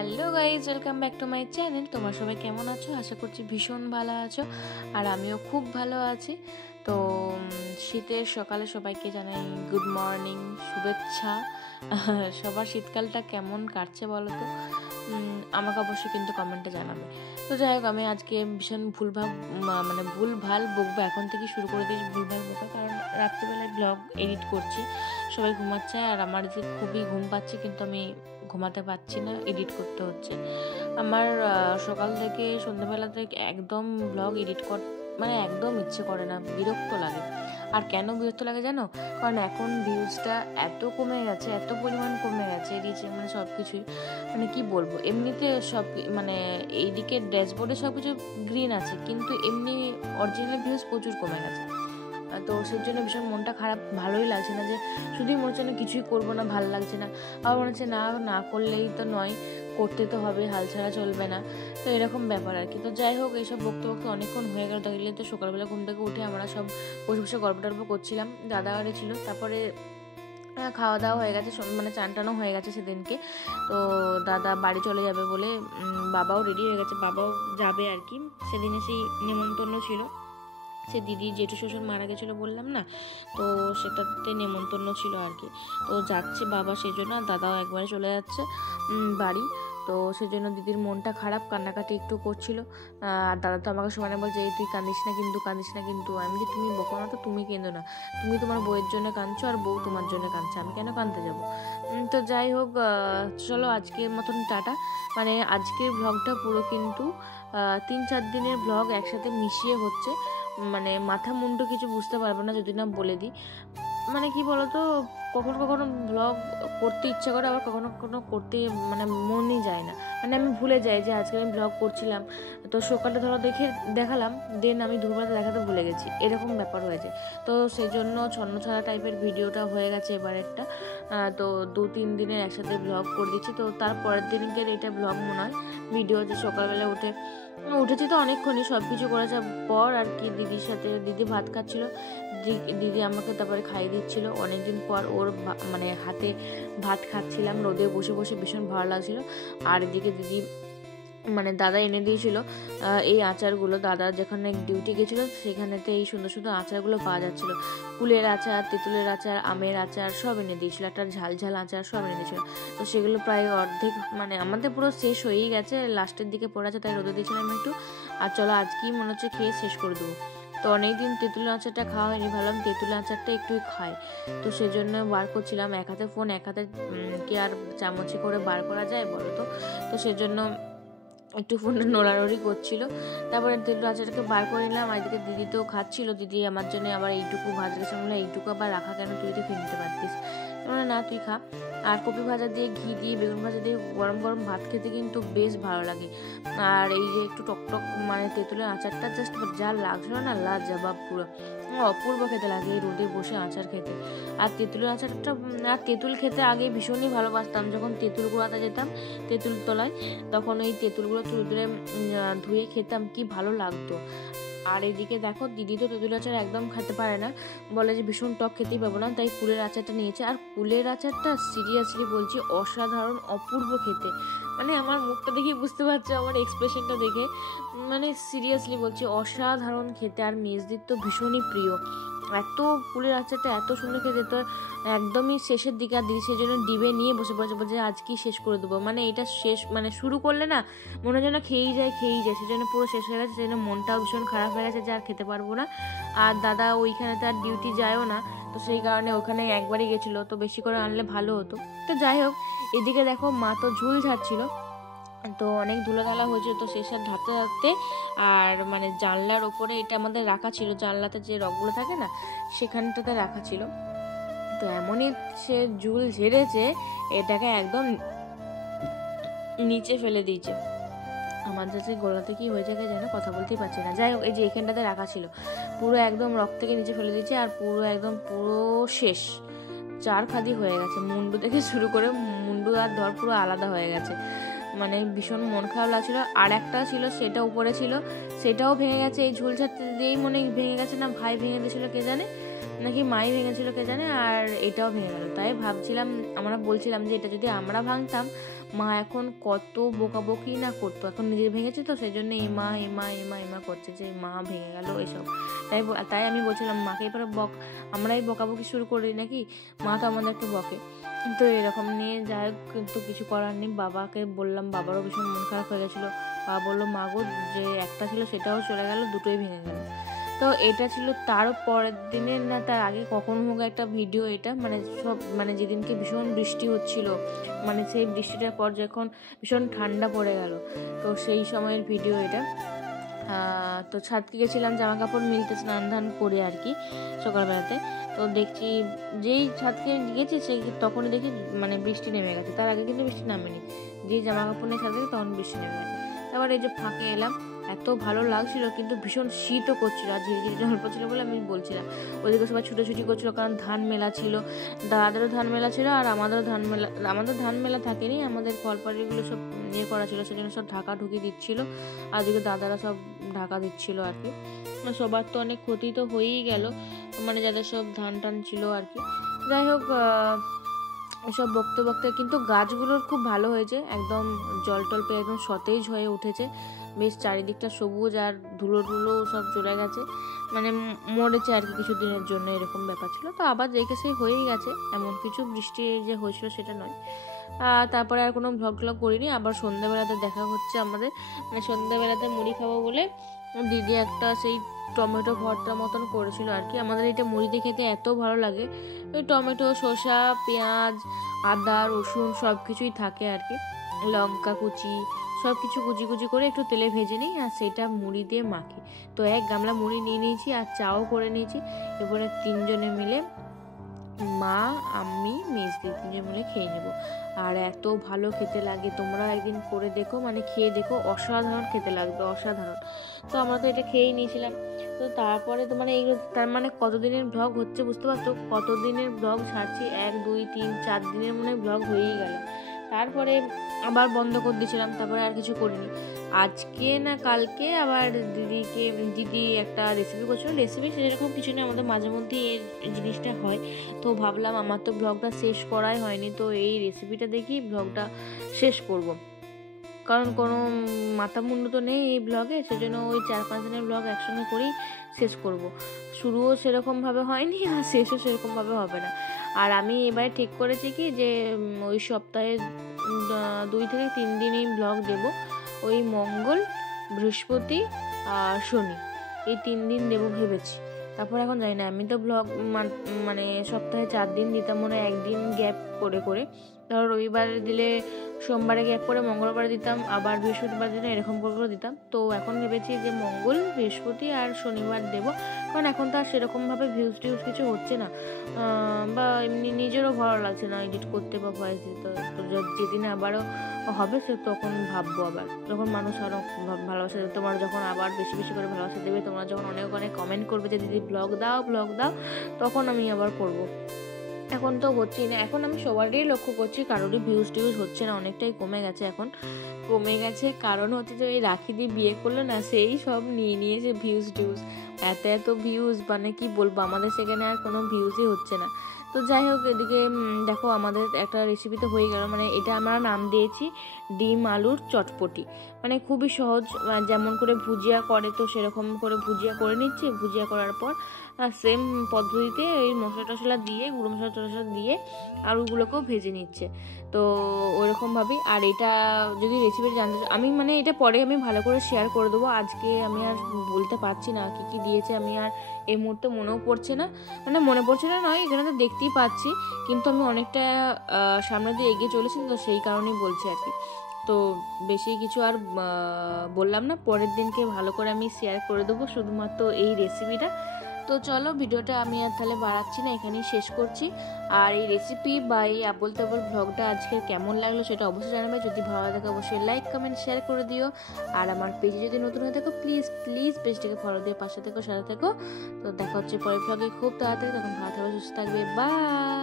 Hello guys, welcome back to my channel. তোমরা সবাই কেমন আছো? আশা করছি ভীষণ ভালো আছো, আর আমিও খুব ভালো আছি। তো শীতের সকালে সবাইকে জানাই গুড মর্নিং, শুভেচ্ছা। সবার শীতকালটা কেমন কাটছে বলো তো? আমাকে অবশ্যই কিন্তু কমেন্টে জানাবে। তো যাই হোক, আমি আজকে ভীষণ ভুলভাল বকবো, এখন থেকে শুরু করে দিয়েছি ভুলভাল বকা, কারণ রাত্রিবেলায় ব্লগ এডিট করছি, সবাই ঘুমাচ্ছে আর আমার যে খুবই ঘুম পাচ্ছে, কিন্তু আমি ঘুমাতে পারছি না, এডিট করতে হচ্ছে। আমার সকাল থেকে সন্ধ্যাবেলা থেকে একদম ব্লগ এডিট একদম ইচ্ছে করে না, বিরক্ত লাগে। আর কেন বিরক্ত লাগে জানো? কারণ এখন ভিউজটা এত কমে গেছে, এত পরিমাণ কমে গেছে, রিচ সব কিছুই, কি বলবো, এমনিতে সব এইদিকে ড্যাশবোর্ডে সব কিছু গ্রিন আছে, কিন্তু এমনি অরিজিনাল ভিউজ প্রচুর কমে গেছে। তো সেই জন্য ভীষণ মনটা খারাপ, ভালোই লাগছে না, যে শুধুই মনে হচ্ছে না কিছুই করবো না, ভালো লাগছে না। আবার মনে হচ্ছে না করলেই তো নয়, করতে তো হবে, হাল ছাড়া চলবে না। তো এরকম ব্যাপার আর কি। তো যাই হোক, এইসব বকতে অনেকক্ষণ হয়ে গেল। দেখলে তো সকালবেলা ঘুম থেকে উঠে আমরা সব বসে বসে গল্প টল্প করছিলাম, দাদা বাড়ি ছিল। তারপরে খাওয়া দাওয়া হয়ে গেছে, চান টানও হয়ে গেছে সেদিনকে। তো দাদা বাড়ি চলে যাবে বলে বাবাও রেডি হয়ে গেছে, বাবাও যাবে আর কি। সেদিনে সেই নেমন্তন্ন ছিল, সে দিদি জেঠু শ্বশুর মারা গেছিলো বললাম না, তো সেটাতে নেমন্তন্ন ছিল আর কি। তো যাচ্ছে বাবা, সেই জন্য দাদাও একবারে চলে যাচ্ছে বাড়ি। তো সেই জন্য দিদির মনটা খারাপ, কান্নাকাটি একটু করছিল। আর দাদা তো আমাকে সমানে বলছে, এই তুই কাঁদিস না কিন্তু। আমি যে তুমি বকো না তো, তুমি কেঁদো না, তুমি তোমার বউয়ের জন্য কাঁদছো আর বউ তোমার জন্য কাঁদছে, আমি কেন কাঁদতে যাবো? তো যাই হোক, চলো আজকের মতন টাটা। আজকের ব্লগটা পুরো কিন্তু 3-4 দিনের ব্লগ একসাথে মিশিয়ে হচ্ছে। মাথা মুন্ডু কিছু বুঝতে পারবো না যদি না বলে দিই। কি বলতো, কখনো কখনো ব্লগ করতে ইচ্ছা করে, আবার কখনো কখনো করতে মনই যায় না। আমি ভুলে যাই যে আজকে আমি ব্লগ করছিলাম, তো সকালটা ধরো দেখালাম, দেন আমি দুপুরবেলা দেখাতে ভুলে গেছি, এরকম ব্যাপার হয়েছে। তো সেই জন্য ছন্নছাড়া টাইপের ভিডিওটা হয়ে গেছে এবার একটা। তো 2-3 দিনের একসাথে ব্লগ করে দিচ্ছি। তো তারপরের দিনকের এটা ব্লগ মনে হয় ভিডিও, যে সকালবেলা উঠেছি তো অনেকক্ষণই, সব কিছু করেছে পর আর কি। দিদির সাথে দিদি ভাত খাচ্ছিল, দিদি আমাকে তারপরে খাইয়ে দিচ্ছিল। অনেকদিন পর ওর হাতে ভাত খাচ্ছিলাম রোদে বসে বসে, ভীষণ ভালো লাগছিল। আর এদিকে দিদি দাদা এনে দিয়েছিল এই আচারগুলো। দাদা যেখানে ডিউটি গেছিলো সেখানেতে এই সুন্দর সুন্দর আচারগুলো পাওয়া যাচ্ছিলো। কুলের আচার, তেঁতুলের আচার, আমের আচার সব এনে দিয়েছিলো, একটা ঝাল ঝাল আচার সব এনে দিয়েছিলো। তো সেগুলো প্রায় অর্ধেক আমাদের পুরো শেষ হয়েই গেছে, লাস্টের দিকে পড়ে আছে, তাই রোদে দিয়েছিলাম একটু। আর চলো আজকেই মনে হচ্ছে খেয়ে শেষ করে দেবো। তো অনেকদিন তেঁতুলের আচারটা খাওয়া হয়নি, ভাবলাম তেঁতুলের আচারটা একটুই খাই। তো সেজন্য বার করছিলাম, এক হাতে ফোন, এক হাতে কি আর চামচে করে বার করা যায় বলো তো? তো সেজন্য একটু ফোনটা নড়ানড়ি করছিল। তারপরে তেঁতুল আচারটাকে বার করে নিলাম। আর এদিকে দিদি তো খাচ্ছিল, দিদি আমার জন্য আবার এইটুকু ভাজা গেছে, বলে এইটুকু আবার রাখা কেন, তুই তো ফেলতে পারতিস, না তুই খা। আর কপি ভাজা দিয়ে, ঘি দিয়ে, বেগুন ভাজা দিয়ে গরম গরম ভাত খেতে কিন্তু বেশ ভালো লাগে। আর এই যে একটু টকটক তেঁতুলের আচারটা জাস্ট যা লাগছিল না, লাজবাব, পুরো অপূর্ব খেতে লাগে এই রোদে বসে আচার খেতে। আর তেঁতুলের আচারটা, আর তেঁতুল খেতে আগে ভীষণই ভালোবাসতাম। যখন তেঁতুল কুড়াতে যেতাম তেঁতুল তলায়, তখন ওই তেঁতুলগুলো তুলে তুলে ধুয়ে খেতাম, কি ভালো লাগতো। আর এদিকে দেখো, দিদি তো তেঁতুল আচার একদম খেতে পারে না, বলে যে ভীষণ টক খেতেই পাবো না, তাই কুলের আচারটা নিয়েছে। আর কুলের আচারটা সিরিয়াসলি বলছি অসাধারণ, অপূর্ব খেতে। আমার মুখটা দেখে বুঝতে পারছো, আমার এক্সপ্রেশনটা দেখে, সিরিয়াসলি বলছি অসাধারণ খেতে। আর মেজদির তো ভীষণই প্রিয়, এত কুলের আচারটা এত সুন্দর খেতে। তো একদমই শেষের দিকে, আর দিদি সেই জন্য ডিবে নিয়ে বসে পড়েছে, বলছে আজকেই শেষ করে দেবো। এটা শেষ শুরু করলে না মনে হয় যেন খেয়েই যায়। সেই জন্য পুরো শেষ হয়ে গেছে, সেই জন্য মনটাও ভীষণ খারাপ হয়ে গেছে যে আর খেতে পারবো না। আর দাদা ওইখানে তো আর ডিউটি যায়ও না, তো সেই কারণে ওখানে একবারই গেছিলো, তো বেশি করে আনলে ভালো হতো। তো যাই হোক, এদিকে দেখো মা তো ঝুল ঝাড়ছিল, তো অনেক ধুলোঢালা হয়েছিল, তো সেসব ধারতে ধারতে, আর জানলার ওপরে এটা আমাদের রাখা ছিল, জানলাতে যে রগগুলো থাকে না সেখানটাতে রাখা ছিল। তো এমনই সে ঝুল ঝেড়েছে, এটাকে একদম নিচে ফেলে দিয়েছে। আমাদের যে গলাতে কি হয়েছে যেন কথা বলতেই পারছি না। যাই হোক, এই যে এখানটাতে রাখা ছিল, পুরো একদম রক থেকে নিচে ফেলে দিয়েছে, আর পুরো শেষ, চার ফাদি হয়ে গেছে, মুন্ডু থেকে শুরু করে মুন্ডু আর ধর পুরো আলাদা হয়ে গেছে। ভীষণ মন খারাপ লাগছিল। আর একটা ছিল, সেটা উপরে ছিল, সেটাও ভেঙে গেছে, এই ঝুল ছাড়তে দিয়েই মনে ভেঙে গেছে, না ভাই ভেঙে দিয়েছিল কে জানে, নাকি মাই ভেঙেছিল কে জানে। আর এটাও ভেঙে গেল। তাই ভাবছিলাম, আমরা বলছিলাম যে এটা যদি আমরা ভাঙতাম মা এখন কত বকাবকি না করতো, এখন নিজে ভেঙেছে তো সেই জন্য এমা এমা এমা এমা করছে যে মা ভেঙে গেল এসব। তাই আমি বলছিলাম মাকে এবার আমরাই বকাবকি শুরু করি নাকি, মা তো আমাদেরকে বকে। তো এরকম নিয়ে যাই হোক, কিন্তু কিছু করার নেই। বাবাকে বললাম, বাবারও ভীষণ মন খারাপ হয়ে গেছিলো। বাবা বললো মা গো, যে একটা ছিল সেটাও চলে গেল, দুটোই ভেঙে গেল। তো এটা ছিল তারও পরের দিনের না তার আগে কখন হোক একটা ভিডিও, এটা মানে যেদিনকে ভীষণ বৃষ্টি হচ্ছিল, মানে সেই বৃষ্টিটার পর যখন ভীষণ ঠান্ডা পড়ে গেল, তো সেই সময়ের ভিডিও এটা। তো ছাদকে গেছিলাম জামা কাপড় মিলতে, স্নান ধান করে আর কি সকালবেলাতে। তো দেখছি যেই ছাদকে গেছি সেই তখনই দেখি মানে বৃষ্টি নেমে গেছে, তার আগে কিন্তু বৃষ্টি নামেনি। যেই জামা কাপড় নিয়ে ছাদে তখন বৃষ্টি নেমে গেছে। তারপর এই যে ফাঁকে এলাম, এত ভালো লাগছিল, কিন্তু ভীষণ শীতও করছিল আর ঝিরিঝিরি জল পড়ছিল বলে আমি বলছিলাম। ওইদিকে সবাই ছুটোছুটি করছিল, কারণ ধান মেলা ছিল, দাদাদেরও ধান মেলা ছিল আর আমাদের ধান মেলা থাকেনি, আমাদের ফলপাড়িগুলো সব ইয়ে করা ছিল, সেজন্য সব ঢাকা ঢুকি দিচ্ছিল, আর ওদিকে দাদারা সব ঢাকা দিচ্ছিল আর কি। সবার তো অনেক ক্ষতি তো হয়েই গেল, মানে যাদের সব ধান টান ছিল আর কি। যাই হোক, এসব বকতে বকতে কিন্তু গাছগুলোর খুব ভালো হয়েছে, একদম জল টল পেয়ে একদম সতেজ হয়ে উঠেছে, বেশ চারিদিকটা সবুজ, আর ধুলো ধুলো সব চলে গেছে, মানে মরেছে আর কি কিছুদিনের জন্য, এরকম ব্যাপার ছিল। তো আবার দেখে সেই হয়েই গেছে, এমন কিছু বৃষ্টি যে হয়েছিল সেটা নয়। তারপরে আর কোনো ভ্লগ ট্লগ করিনি। আবার সন্ধ্যাবেলাতে দেখা হচ্ছে আমাদের, মানে সন্ধ্যাবেলাতে মুড়ি খাবো বলে দিদি একটা সেই টমেটো ভর্তার মতন করেছিল আর কি। আমাদের এটা মুড়িতে খেতে এত ভালো লাগে, ওই টমেটো, শসা, পেঁয়াজ, আদা, রসুন সব কিছুই থাকে আর কি, লঙ্কা কুচি সব কিছু কুচি কুচি করে একটু তেলে ভেজে নিই, আর সেটা মুড়ি দিয়ে মাখি। তো এক গামলা মুড়ি নিয়ে নিয়েছি আর চাও করে নিয়েছি। এবারে তিনজনে মিলে, মা, আমি, মেজদি, তিনজনে মিলে খেয়ে নেবো। আর এত ভালো খেতে লাগে, তোমরা একদিন করে দেখো, মানে খেয়ে দেখো, অসাধারণ খেতে লাগবে, অসাধারণ। তো আমরা তো এটা খেয়েই নিয়েছিলাম। তো তারপরে তো মানে এইগুলো তার মানে কতদিনের ব্লগ হচ্ছে বুঝতে পারছো, কতদিনের ব্লগ ছাড়ছি, 1 2 3 4 দিনের মনে ব্লগ হয়েই গেল। তারপরে আবার বন্ধ করে দিয়েছিলাম, তারপরে আর কিছু করিনি। আজকে না কালকে আবার দিদি একটা রেসিপি করছিল, রেসিপি সেরকম কিছু না, আমাদের মাঝে মধ্যে এই জিনিসটা হয়। তো ভাবলাম আমার তো ব্লগটা শেষ করাই হয়নি, তো এই রেসিপিটা দেখি ব্লগটা শেষ করব, কারণ কোনো মাথা মুন্ডু তো নেই এই ব্লগে, সেজন্য ওই 4-5 দিনের ব্লগ একসঙ্গে করেই শেষ করব। শুরুও সেরকমভাবে হয়নি আর শেষও সেরকমভাবে হবে না। আর আমি এবারে ঠিক করেছি কি যে ওই সপ্তাহে 2 থেকে 3 দিনই ব্লগ দেব, ওই মঙ্গল, বৃহস্পতি আর শনি, এই 3 দিন দেবো ভেবেছি। তারপর এখন জানি না, আমি তো ব্লগ মানে সপ্তাহে 4 দিন দিতাম, মনে হয় একদিন গ্যাপ করে করে, ধরো রবিবারে দিলে সোমবারে গ্যাপ করে মঙ্গলবারে দিতাম, আবার বৃহস্পতিবার দিনে এরকম করে দিতাম। তো এখন ভেবেছি যে মঙ্গল, বৃহস্পতি আর শনিবার দেব, কারণ এখন তো আর সেরকমভাবে ভিউজ টিউজ কিছু হচ্ছে না, বা এমনি নিজেরও ভালো লাগছে না এডিট করতে বা ভয়েস দিতে। তো যেদিন আবারও হবে সে তখন ভাববো, আবার যখন মানুষ আরও ভালোবাসা দেবে, তোমরা যখন আবার বেশি বেশি করে ভালোবাসা দেবে, তোমরা যখন অনেক অনেক কমেন্ট করবে যে দিদি ব্লগ দাও, তখন আমি আবার করবো। এখন তো হচ্ছেই না, এখন আমি সবারই লক্ষ্য করছি কারোরই ভিউজ টিউজ হচ্ছে না, অনেকটাই কমে গেছে। এখন কমে গেছে কারণ হচ্ছে যে এই রাখি দিয়ে বিয়ে করলো না, সেই সব নিয়ে নিয়েছে ভিউজ টিউজ, এত ভিউজ, মানে কি বলবো, আমাদের সেখানে আর কোনো ভিউজই হচ্ছে না। তো যাই হোক, এদিকে দেখো আমাদের একটা রেসিপি তো হয়ে গেল, মানে এটা আমরা নাম দিয়েছি ডিম আলুর চটপটি, মানে খুবই সহজ, যেমন করে ভুজিয়া করে তো সেরকম করে ভুজিয়া করে নিচ্ছি। ভুজিয়া করার পর সেম পদ্ধতিতে এই মশলা টশলা দিয়ে, গুঁড়ো মশলা টশলা দিয়ে আলুগুলোকেও ভেজে নিচ্ছে, তো ওইরকমভাবেই। আর এটা যদি রেসিপি জানতে আমি মানে এটা পরে আমি ভালো করে শেয়ার করে দেবো, আজকে আমি আর বলতে পারছি না কী কী দিয়েছে, আমি আর এই মুহূর্তে মনেও পড়ছে না, মানে মনে পড়ছে না নয়, এখানে তো দেখতেই পাচ্ছি, কিন্তু আমি অনেকটা সামনে দিয়ে এগিয়ে চলেছি, তো সেই কারণেই বলছি আর কি। তো বেশি কিছু আর বললাম না, পরের দিনকে ভালো করে আমি শেয়ার করে দেবো শুধুমাত্র এই রেসিপিটা। তো চলো ভিডিওটা আমি আর তাহলে বাড়াচ্ছি না, এখানেই শেষ করছি। আর এই রেসিপি বা এই আবোল তাবোল ব্লগটা আজকে কেমন লাগলো সেটা অবশ্যই জানাবে, যদি ভালো লাগে অবশ্যই লাইক কমেন্ট শেয়ার করে দিও। আর আমার পেজে যদি নতুন হয়ে থাকো প্লিজ পেজটাকে ফলো দিয়ে পাশে থেকো, সাথে থেকো। তো দেখা হচ্ছে পরের ব্লগে খুব তাড়াতাড়ি, তখন ভালো থাকবে, সুস্থ থাকবে, বাই।